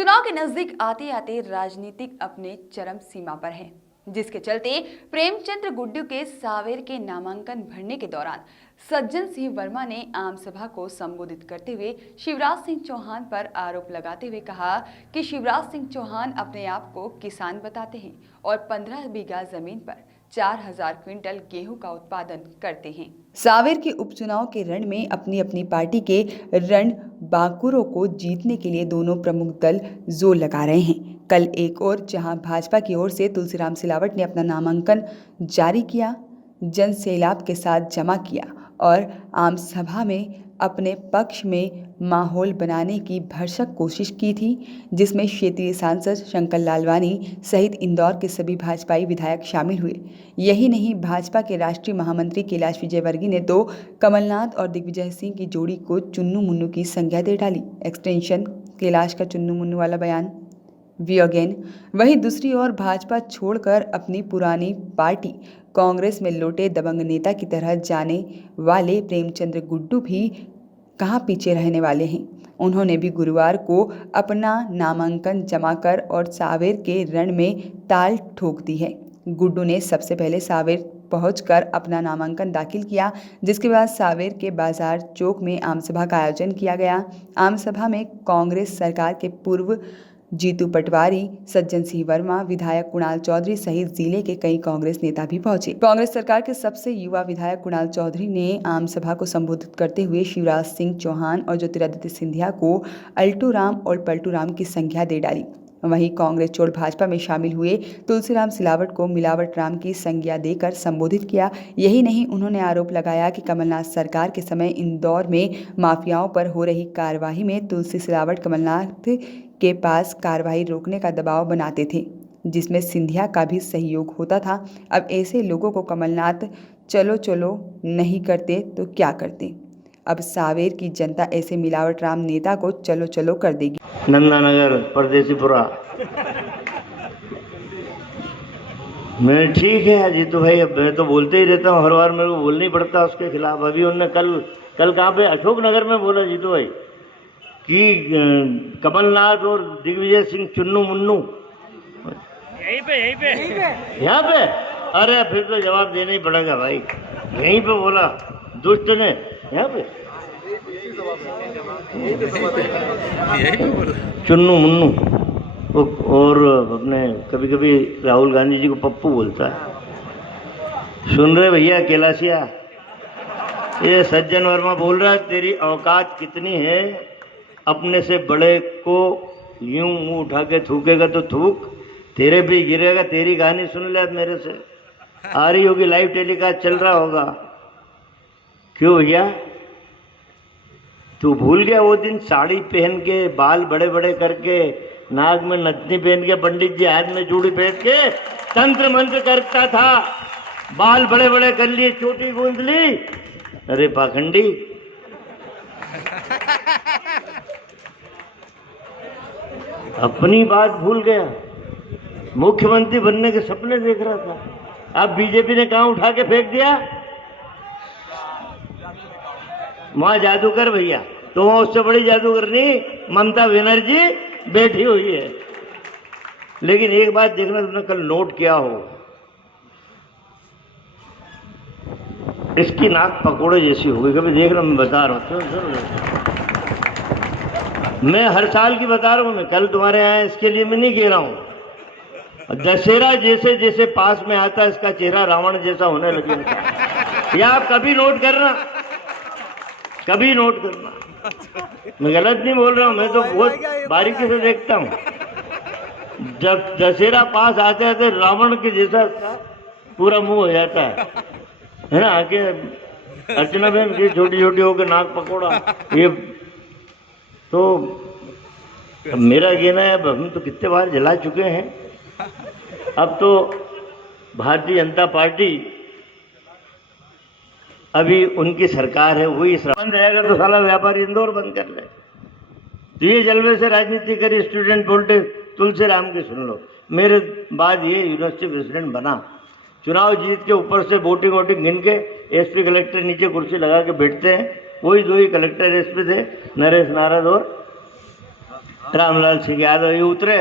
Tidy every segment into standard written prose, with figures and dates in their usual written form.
चुनाव के नजदीक आते आते राजनीतिक अपने चरम सीमा पर है, जिसके चलते प्रेमचंद्र गुड्डू के सावेर के नामांकन भरने के दौरान सज्जन सिंह वर्मा ने आम सभा को संबोधित करते हुए शिवराज सिंह चौहान पर आरोप लगाते हुए कहा कि शिवराज सिंह चौहान अपने आप को किसान बताते हैं और 15 बीघा जमीन पर 4000 क्विंटल गेहूं का उत्पादन करते हैं। सावेर के उपचुनाव के रण में अपनी अपनी पार्टी के रण बांकुरों को जीतने के लिए दोनों प्रमुख दल जोर लगा रहे हैं। कल एक और जहां भाजपा की ओर से तुलसीराम सिलावट ने अपना नामांकन जारी किया, जन सैलाब के साथ जमा किया और आम सभा में अपने पक्ष में माहौल बनाने की भरसक कोशिश की थी, जिसमें क्षेत्रीय सांसद शंकर लालवानी सहित इंदौर के सभी भाजपाई विधायक शामिल हुए। यही नहीं, भाजपा के राष्ट्रीय महामंत्री कैलाश विजयवर्गीय ने तो कमलनाथ और दिग्विजय सिंह की जोड़ी को चुन्नू मुन्नू की संज्ञा दे डाली। एक्सटेंशन कैलाश का चुन्नू मुन्नू वाला बयान वी अगेन। वहीं दूसरी ओर भाजपा छोड़कर अपनी पुरानी पार्टी कांग्रेस में लौटे दबंग नेता की तरह जाने वाले प्रेमचंद्र गुड्डू भी कहाँ पीछे रहने वाले हैं। उन्होंने भी गुरुवार को अपना नामांकन जमा कर और सावेर के रण में ताल ठोक दी है। गुड्डू ने सबसे पहले सावेर पहुंचकर अपना नामांकन दाखिल किया, जिसके बाद सावेर के बाजार चौक में आम सभा का आयोजन किया गया। आम सभा में कांग्रेस सरकार के पूर्व जीतू पटवारी, सज्जन सिंह वर्मा, विधायक कुणाल चौधरी सहित जिले के कई कांग्रेस नेता भी पहुंचे। कांग्रेस सरकार के सबसे युवा विधायक कुणाल चौधरी ने आम सभा को संबोधित करते हुए शिवराज सिंह चौहान और ज्योतिरादित्य सिंधिया को अल्टू राम और पलटू राम की संज्ञा दे डाली। वहीं कांग्रेस छोड़ भाजपा में शामिल हुए तुलसीराम सिलावट को मिलावट राम की संज्ञा देकर संबोधित किया। यही नहीं, उन्होंने आरोप लगाया कि कमलनाथ सरकार के समय इंदौर में माफियाओं पर हो रही कार्रवाई में तुलसी सिलावट कमलनाथ के पास कार्रवाई रोकने का दबाव बनाते थे, जिसमें सिंधिया का भी सहयोग होता था। अब ऐसे लोगों को कमलनाथ चलो चलो नहीं करते तो क्या करते। अब सावेर की जनता ऐसे मिलावट राम नेता को चलो चलो कर देगी। नंदानगर परदेसीपुरा मैं ठीक है अजीत भाई, अब मैं तो बोलते ही रहता हूँ, हर बार मेरे को बोलना ही पड़ता उसके खिलाफ। अभी उनने कल कहाँ पे अशोकनगर में बोला जीतू भाई कि कमलनाथ और दिग्विजय सिंह चुन्नू मुन्नू यहीं पे यहाँ पे। अरे फिर तो जवाब देना ही पड़ेगा भाई, यहीं पे बोला दुष्ट ने, यहाँ पे चुन्नू मुन्नू। और अपने कभी कभी राहुल गांधी जी को पप्पू बोलता है। सुन रहे भैया कैलाशिया, ये सज्जन वर्मा बोल रहा है तेरी औकात कितनी है, अपने से बड़े को यूं मुंह उठा के थूकेगा तो थूक, तेरे भी गिरेगा। तेरी कहानी सुन ले, अब मेरे से आ रही होगी, लाइव टेलीकास्ट चल रहा होगा। क्यों भैया, तू भूल गया वो दिन साड़ी पहन के, बाल बड़े बड़े करके, नाक में नथनी पहन के, पंडित जी हाथ में चूड़ी पहन के तंत्र मंत्र करता था, बाल बड़े बड़े कर लिए, चोटी गूंद ली। अरे पाखंडी, अपनी बात भूल गया। मुख्यमंत्री बनने के सपने देख रहा था, अब बीजेपी ने कहां उठा के फेंक दिया, वहां जादूगर भैया, तो वहां उससे बड़ी जादूगरनी ममता बनर्जी बैठी हुई है। लेकिन एक बात देखना, तुमने कल नोट किया हो, इसकी नाक पकोड़े जैसी हो गई। कभी देख रहा, मैं बता रहा हूँ, मैं हर साल की बता रहा हूँ, मैं कल तुम्हारे यहाँ इसके लिए मैं नहीं कह रहा हूँ। दशहरा जैसे जैसे पास में आता, इसका चेहरा रावण जैसा होने लगेगा। या आप कभी नोट करना, कभी नोट करना, मैं गलत नहीं बोल रहा हूँ, मैं तो बहुत बारीकी से देखता हूँ। जब दशहरा पास आते आते रावण के जैसा पूरा मुंह हो जाता है ना। आगे अर्चना बहन की छोटी छोटी होकर नाक पकोड़ा, ये तो मेरा कहना है, अब हम तो कितने बार जला चुके हैं। अब तो भारतीय जनता पार्टी, अभी उनकी सरकार है, वही बंद रहेगा तो साला व्यापारी इंदौर बंद कर ले। तो ये जलवे से राजनीति करी, स्टूडेंट बोलते तुलसीराम की सुन लो। मेरे बाद ये यूनिवर्सिटी प्रेसिडेंट बना, चुनाव जीत के ऊपर से वोटिंग गिन के एसपी कलेक्टर नीचे कुर्सी लगा के बैठते हैं, वही दो ही कलेक्टर एसपी थे, नरेश नारद और रामलाल सिंह यादव ये उतरे,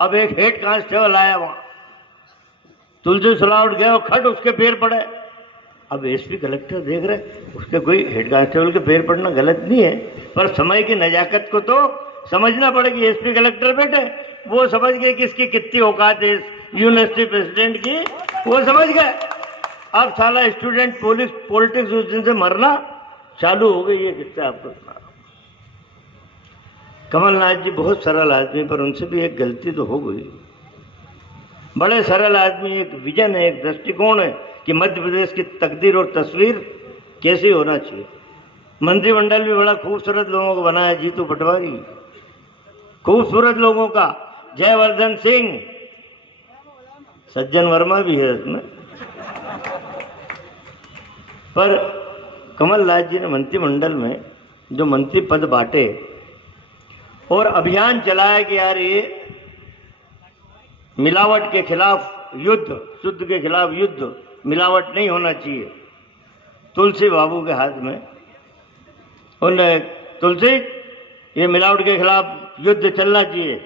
अब एक हेड कांस्टेबल आया वहां, तुलसी सिलावट गए और खट उसके पैर पड़े। अब एसपी कलेक्टर देख रहे, उसके कोई हेड कांस्टेबल के पैर पड़ना गलत नहीं है, पर समय की नजाकत को तो समझना पड़ेगी। एसपी कलेक्टर बैठे, वो समझ गए कि इसकी कितनी औकात है यूनिवर्सिटी प्रेसिडेंट की, वो समझ गए। अब साला स्टूडेंट पॉलिटिक्स उस दिन से मरना चालू हो गई। ये किस्सा आपको सुना। कमलनाथ जी बहुत सरल आदमी, पर उनसे भी एक गलती तो हो गई। बड़े सरल आदमी, एक विजन है, एक दृष्टिकोण है कि मध्य प्रदेश की तकदीर और तस्वीर कैसे होना चाहिए। मंत्रिमंडल भी बड़ा खूबसूरत लोगों को बनाया, जीतू पटवारी, खूबसूरत लोगों का, जयवर्धन सिंह, सज्जन वर्मा भी है इसमें। पर कमलनाथ जी ने मंत्रिमंडल में जो मंत्री पद बांटे और अभियान चलाया कि यार ये मिलावट के खिलाफ युद्ध, शुद्ध के खिलाफ युद्ध, मिलावट नहीं होना चाहिए, तुलसी बाबू के हाथ में उन तुलसी ये मिलावट के खिलाफ युद्ध चलना चाहिए।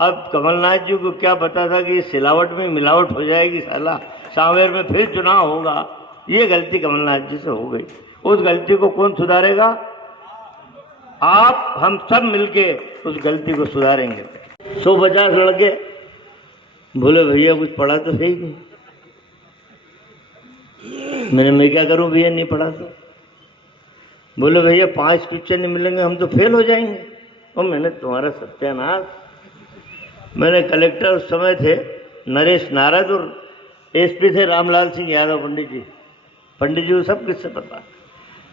अब कमलनाथ जी को क्या पता था कि सिलावट में मिलावट हो जाएगी, साला सांवेर में फिर चुनाव होगा। ये गलती कमलनाथ जी से हो गई। उस गलती को कौन सुधारेगा? आप हम सब मिलके उस गलती को सुधारेंगे। 150 लड़के बोले भैया कुछ पढ़ा तो सही नहीं। मैं क्या करूं भैया, नहीं पढ़ा तो। बोले भैया 5 पिक्चर नहीं मिलेंगे, हम तो फेल हो जाएंगे। और मैंने तुम्हारा सत्यानाश। मैंने कलेक्टर उस समय थे नरेश नारद और एसपी थे रामलाल सिंह यादव पंडित जी को सब किससे पता।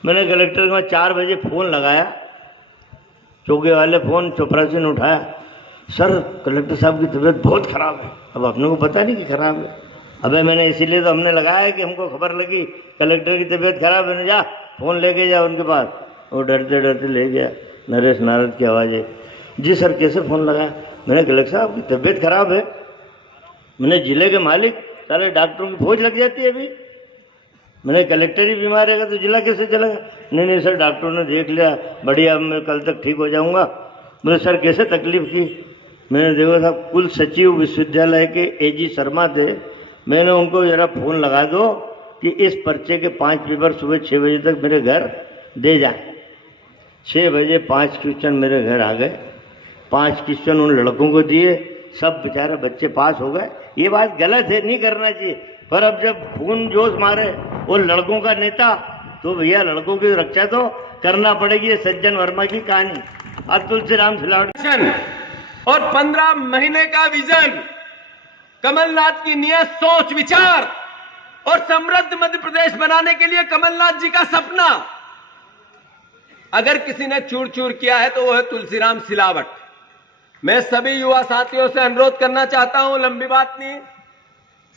मैंने कलेक्टर के वहाँ 4 बजे फोन लगाया, चौके वाले फोन चपरासी ने उठाया, सर कलेक्टर साहब की तबीयत बहुत खराब है। अब अपने को पता नहीं कि खराब है। अबे मैंने इसीलिए तो हमने लगाया कि हमको खबर लगी कलेक्टर की तबीयत खराब है, जा फोन लेके जा उनके पास। वो डरते डरते ले गया। नरेश नारद की आवाज़ है, जी सर कैसे फ़ोन लगाया? मैंने कलेक्टर साहब की तबीयत खराब है। मैंने जिले के मालिक सारे डॉक्टरों की फौज लग जाती है अभी। मैंने कलेक्टर ही बीमार रहेगा तो जिला कैसे चलेगा? नहीं सर डॉक्टरों ने देख लिया, बढ़िया, मैं कल तक ठीक हो जाऊंगा। मुझे सर कैसे तकलीफ की? मैंने देखा था कुल सचिव विश्वविद्यालय के एजी शर्मा थे, मैंने उनको जरा फ़ोन लगा दो कि इस पर्चे के 5 पेपर सुबह 6 बजे तक मेरे घर दे जाए। 6 बजे 5 क्वेश्चन मेरे घर आ गए। 5 क्वेश्चन उन लड़कों को दिए, सब बेचारे बच्चे पास हो गए। ये बात गलत है, नहीं करना चाहिए, पर अब जब खून जोश मारे वो लड़कों का नेता, तो भैया लड़कों की रक्षा तो करना पड़ेगी। ये सज्जन वर्मा की कहानी। अब तुलसीराम सिलावट और 15 महीने का विजन, कमलनाथ की नियत सोच विचार और समृद्ध मध्य प्रदेश बनाने के लिए कमलनाथ जी का सपना। अगर किसी ने चूर चूर किया है तो वो है तुलसीराम सिलावट। मैं सभी युवा साथियों से अनुरोध करना चाहता हूं, लंबी बात नहीं,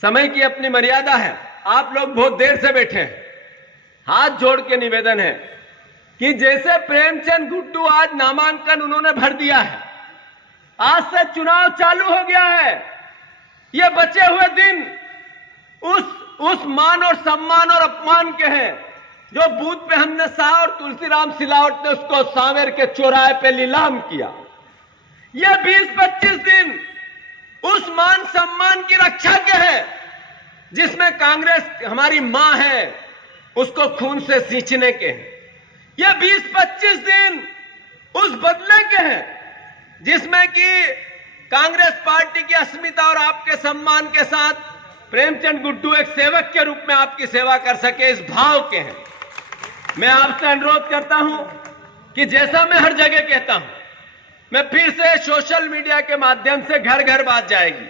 समय की अपनी मर्यादा है। आप लोग बहुत देर से बैठे हैं। हाथ जोड़ के निवेदन है कि जैसे प्रेमचंद गुड्डू आज नामांकन उन्होंने भर दिया है, आज से चुनाव चालू हो गया है। ये बचे हुए दिन उस मान और सम्मान और अपमान के हैं जो बूथ पे हमने शाह और तुलसीराम सिलावट ने उसको सांवेर के चौराहे पे नीलाम किया। ये 20-25 दिन उस मान सम्मान की रक्षा के हैं जिसमें कांग्रेस हमारी मां है उसको खून से सींचने के हैं। ये 20-25 दिन उस बदले के हैं जिसमें कि कांग्रेस पार्टी की अस्मिता और आपके सम्मान के साथ प्रेमचंद गुड्डू एक सेवक के रूप में आपकी सेवा कर सके, इस भाव के हैं। मैं आपसे अनुरोध करता हूं कि जैसा मैं हर जगह कहता हूं, मैं फिर से सोशल मीडिया के माध्यम से घर घर बात जाएगी।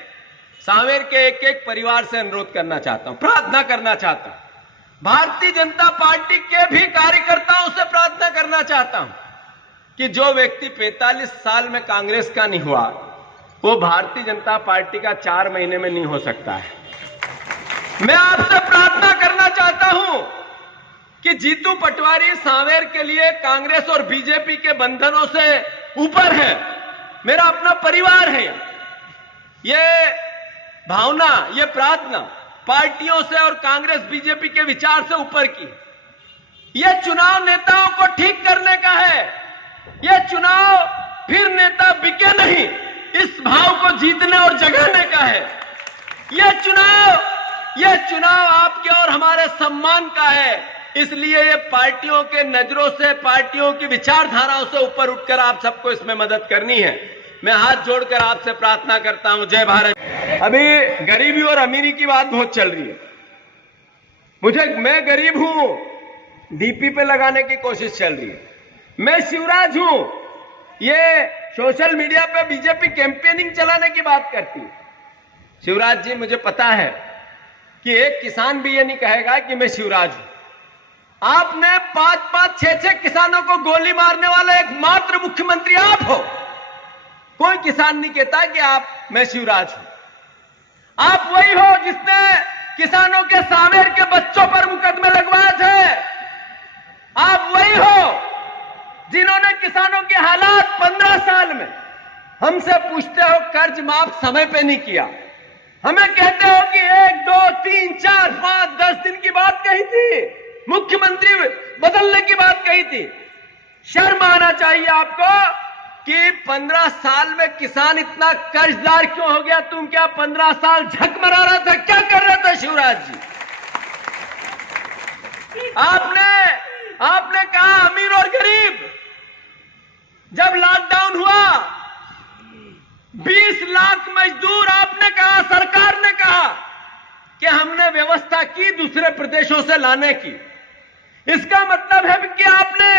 सांवेर के एक एक परिवार से अनुरोध करना चाहता हूं, प्रार्थना करना चाहता हूं। भारतीय जनता पार्टी के भी कार्यकर्ताओं से प्रार्थना करना चाहता हूं कि जो व्यक्ति 45 साल में कांग्रेस का नहीं हुआ, वो भारतीय जनता पार्टी का 4 महीने में नहीं हो सकता है। मैं आपसे प्रार्थना करना चाहता हूं कि जीतू पटवारी सांवेर के लिए कांग्रेस और बीजेपी के बंधनों से ऊपर है। मेरा अपना परिवार है। ये भावना, ये प्रार्थना पार्टियों से और कांग्रेस बीजेपी के विचार से ऊपर की। ये चुनाव नेताओं को ठीक करने का है। ये चुनाव फिर नेता बिके नहीं, इस भाव को जीतने और जगाने का है। यह चुनाव आपके और हमारे सम्मान का है। इसलिए ये पार्टियों के नजरों से, पार्टियों की विचारधाराओं से ऊपर उठकर आप सबको इसमें मदद करनी है। मैं हाथ जोड़कर आपसे प्रार्थना करता हूं। जय भारत। अभी गरीबी और अमीरी की बात बहुत चल रही है। मैं गरीब हूं, डीपी पे लगाने की कोशिश चल रही है। मैं शिवराज हूं, ये सोशल मीडिया पे बीजेपी कैंपेनिंग चलाने की बात करती है। शिवराज जी, मुझे पता है कि एक किसान भी ये नहीं कहेगा कि मैं शिवराज हूं। आपने 5-5, 6-6 किसानों को गोली मारने वाला एकमात्र मुख्यमंत्री आप हो। कोई किसान नहीं कहता कि मैं शिवराज हूं। आप वही हो जिसने किसानों के सावेर के बच्चों पर मुकदमे लगवाए थे। आप वही हो जिन्होंने किसानों के हालात 15 साल में हमसे पूछते हो कर्ज माफ समय पे नहीं किया। हमें कहते हो कि 1, 2, 3, 4, 5, 10 दिन की बात कही थी, मुख्यमंत्री बदलने की बात कही थी। शर्म आना चाहिए आपको कि 15 साल में किसान इतना कर्जदार क्यों हो गया। तुम क्या 15 साल झक मरा रहा था? क्या कर रहा था शिवराज जी? आपने कहा अमीर और गरीब। जब लॉकडाउन हुआ 20 लाख मजदूर, आपने कहा, सरकार ने कहा कि हमने व्यवस्था की दूसरे प्रदेशों से लाने की। इसका मतलब है कि आपने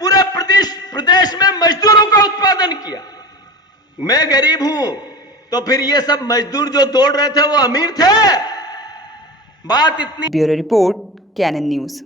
पूरे प्रदेश में मजदूरों का उत्पादन किया। मैं गरीब हूं तो फिर ये सब मजदूर जो दौड़ रहे थे वो अमीर थे? बात इतनी। ब्यूरो रिपोर्ट, कैनन न्यूज।